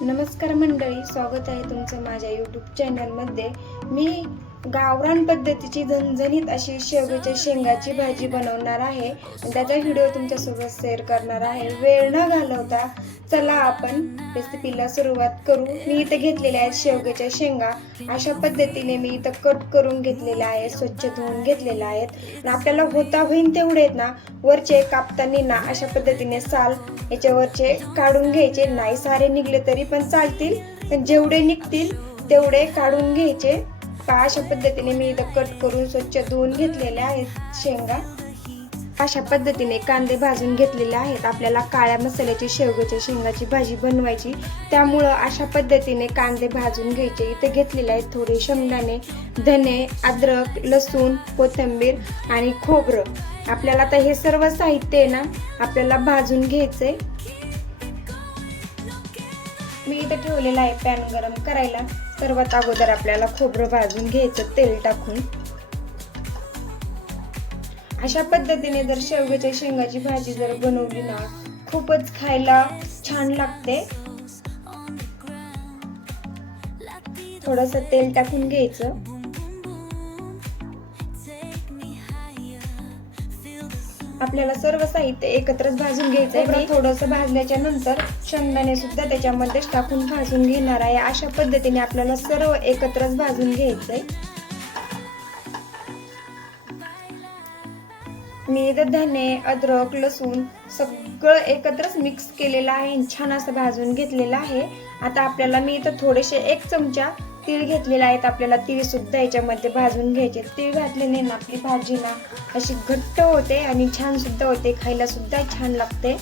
नमस्कार मंडळी, स्वागत आहे तुमचं माझ्या यूट्यूब चॅनलमध्ये। मी गावरान पद्धतीची झणझणीत अशी शेवग्याच्या शेंगाची भाजी बनवणार आहे आणि त्याचा व्हिडिओ तुमच्यासोबत शेअर करणार आहे। वेळ न घालवता चला आपण रेसिपीला सुरुवात करू। मी इथे घेतलेल्या आहेत शेवग्याच्या शेंगा। अशा पद्धतीने मी इथे कट करून घेतलेल्या आहेत, स्वच्छ धुवून घेतलेल्या आहेत आणि आपल्याला होता होईल तेवढे आहेत ना वरचे कापताना ना अशा पद्धतीने साल याच्यावरचे काढून घ्यायचे। नाही सारे निघले तरी पण चालतील, पण जेवढे निघतील तेवढे काढून घ्यायचे। अशा पद्धतीने मी इथे कट करून स्वच्छ धुवून घेतलेल्या आहेत शेंगा। अशा पद्धतीने कांदे भाजून घेतलेले आहेत। आपल्याला काळ्या मसाल्याची शेवग्याच्या शेंगाची भाजी बनवायची, त्यामुळे अशा पद्धतीने कांदे भाजून घ्यायचे। इथे घेतलेले आहेत थोडे शेंगदाणे, धने, अद्रक, लसूण, कोथिंबीर आणि खोबरं। आपल्याला आता हे सर्व साहित्य ना आपल्याला भाजून घ्यायचंय। मी इथे ठेवलेला आहे पॅन गरम करायला। सर्वात अगोदर आपल्याला खोबरं भाजून घ्यायचं तेल टाकून। अशा पद्धतीने जर शेवग्याच्या शेंगाची भाजी जर बनवली ना खूपच खायला छान लागते। थोडंसं तेल टाकून घ्यायचं। आपल्याला सर्व साहित्य एकत्रच भाजून घ्यायचंय। मी थोडंसं भाजल्याच्या नंतर शेंगदाणे सुद्धा त्याच्यामध्येच टाकून भाजून घेणार आहे। अशा पद्धतीने आपल्याला सर्व एकत्रच भाजून घ्यायचंय। मी इथे धने, अद्रक, लसूण सगळं एकत्रच मिक्स केलेलं आहे आणि छान असं भाजून घेतलेलं आहे। आता आपल्याला मी इथे थोडेसे 1 चमचा तीळ घेतलेले आहेत। आपल्याला तीळ सुद्धा याच्यामध्ये भाजून घ्यायचे। तीळ घातल्याने ना आपली भाजी ना अशी घट्ट होते आणि छान सुद्धा होते, खायला सुद्धा छान लागते।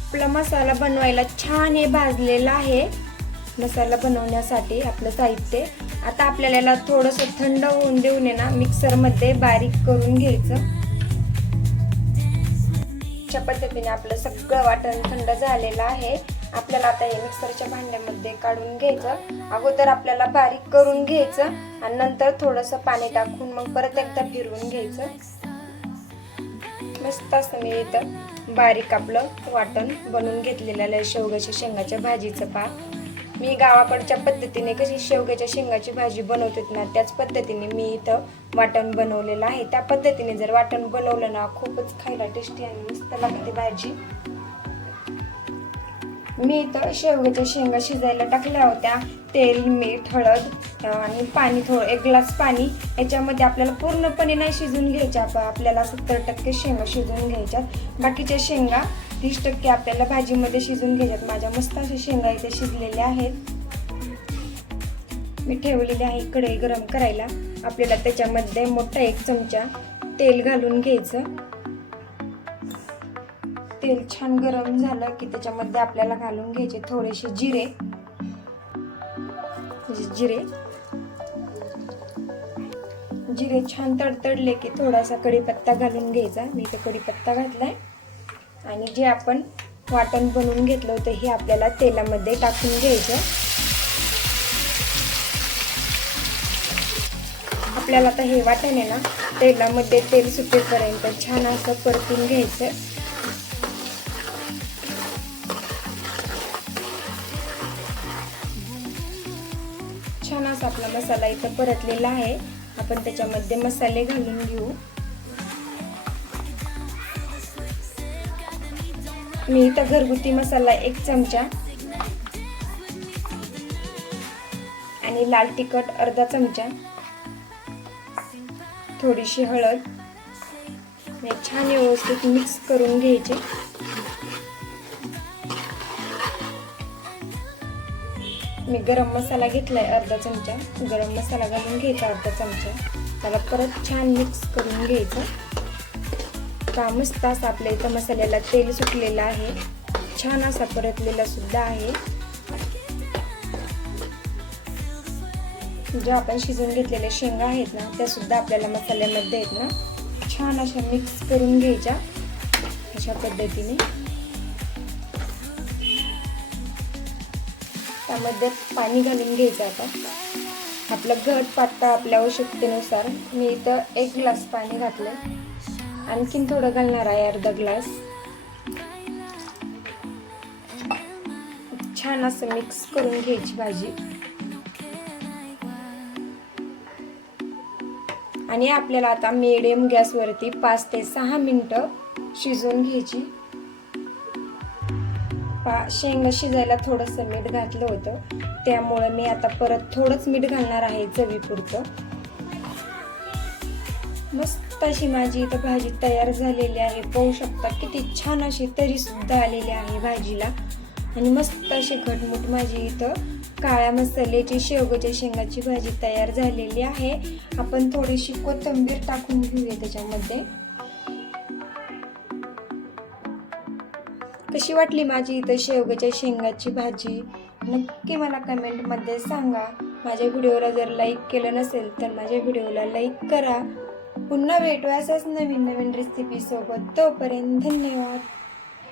आपला मसाला बनवायला छान हे भाजलेला आहे। मसाला बनवण्यासाठी आपलं साहित्य आता आपल्याला याला थोडंसं थंड होऊन देऊन ना मिक्सर मध्ये बारीक करून घ्यायचं। अशा पद्धतीने आपलं सगळं वाटण थंड झालेलं आहे। आपल्याला आता हे मिक्सरच्या भांड्यामध्ये काढून घ्यायचं। अगोदर आपल्याला बारीक करून घ्यायचं आणि नंतर थोडंसं पाणी टाकून मग परत एकदा फिरवून घ्यायचं। मस्त असं मी इथं बारीक आपलं वाटण बनवून घेतलेलं आहे शेवग्याच्या शेंगाच्या भाजीचं पाक। मी गावाकडच्या पद्धतीने कशी शेवग्याच्या शेंगाची भाजी बनवतात ना त्याच पद्धतीने मी इथं वाटण बनवलेलं आहे। त्या पद्धतीने जर वाटण बनवलं ना खूपच खायला टेस्टी आणि मस्त लागते भाजी। मी इथं शेवग्याच्या शेंगा शिजायला टाकल्या होत्या। तेल, मीठ, हळद आणि पाणी, थोडं 1 ग्लास पाणी। याच्यामध्ये आपल्याला पूर्णपणे नाही शिजून घ्यायच्या, आपल्याला 70% शेंगा शिजून घ्यायच्यात। बाकीच्या शेंगा 30% आपल्याला भाजीमध्ये शिजून घ्यायच्यात। माझ्या मस्त अशा शेंगा इथे शिजलेल्या आहेत। मी ठेवलेली आहे कढई गरम करायला। आपल्याला त्याच्यामध्ये मोठा 1 चमचा तेल घालून घ्यायचं। तेल छान गरम झालं की त्याच्यामध्ये आपल्याला घालून घ्यायचे थोडेसे जिरे। जिरे छान तडतडले की थोडासा कढीपत्ता घालून घ्यायचा। मी इथे कढीपत्ता घातलाय आणि जे आपण वाटण बनवून घेतलं होतं हे आपल्याला तेलामध्ये टाकून घ्यायचं। आपल्याला आता हे वाटण आहे ना तेलामध्ये तेल सुटेपर्यंत छान असं परतून घ्यायचं। छान असा आपला मसाला इथं परतलेला आहे। आपण त्याच्यामध्ये मसाले घालून घेऊ। मी इथं घरगुती मसाला 1 चमचा आणि लाल तिखट अर्धा चमचा, थोडीशी हळद छान व्यवस्थित मिक्स करून घ्यायचे। मी गरम मसाला घेतलाय अर्धा चमचा, गरम मसाला घालून घ्यायचा अर्धा चमचा। त्याला परत छान मिक्स करून घ्यायचं। का मस्त असा आपल्या इथं मसाल्याला तेल सुटलेलं आहे, छान असा परतलेला सुद्धा आहे। ज्या आपण शिजून घेतलेल्या शेंगा आहेत ना त्या सुद्धा आपल्याला मसाल्यामध्ये आहेत ना छान अशा मिक्स करून घ्यायच्या अशा पद्धतीने। त्यामध्ये पाणी घालून घ्यायचं। आता आपलं घट पातळ आपल्या आवश्यकतेनुसार मी इथं 1 ग्लास पाणी घातलं, आणखीन थोडं घालणार आहे अर्धा ग्लास। छान असं मिक्स करून घ्यायची भाजी. आणि आपल्याला आता मीडियम गॅसवरती 5 ते 6 मिनिटं शिजवून घ्यायची. शेंगा शिजायला थोडंसं मीठ घातलं होतं, त्यामुळे मी आता परत थोडंच मीठ घालणार आहे चवीपुरतं. मस्त अशी माझी इथं भाजी तयार झालेली आहे. पाहू शकता किती छान अशी तरी सुद्धा आलेली आहे भाजीला. आणि मस्त अशी घटमुट माझी इथं काळ्या मसाल्याची शेवग्याच्या शेंगाची भाजी तयार झालेली आहे. आपण थोडीशी कोथिंबीर टाकून घेऊया त्याच्यामध्ये. कशी वाटली माझी इथं शेवग्याच्या शेंगाची भाजी नक्की मला कमेंटमध्ये सांगा. माझ्या व्हिडिओला जर लाईक केलं नसेल तर माझ्या व्हिडिओला लाईक करा. पुन्हा भेटू अशाच नवीन नवीन रेसिपी सोबत. तोपर्यंत धन्यवाद.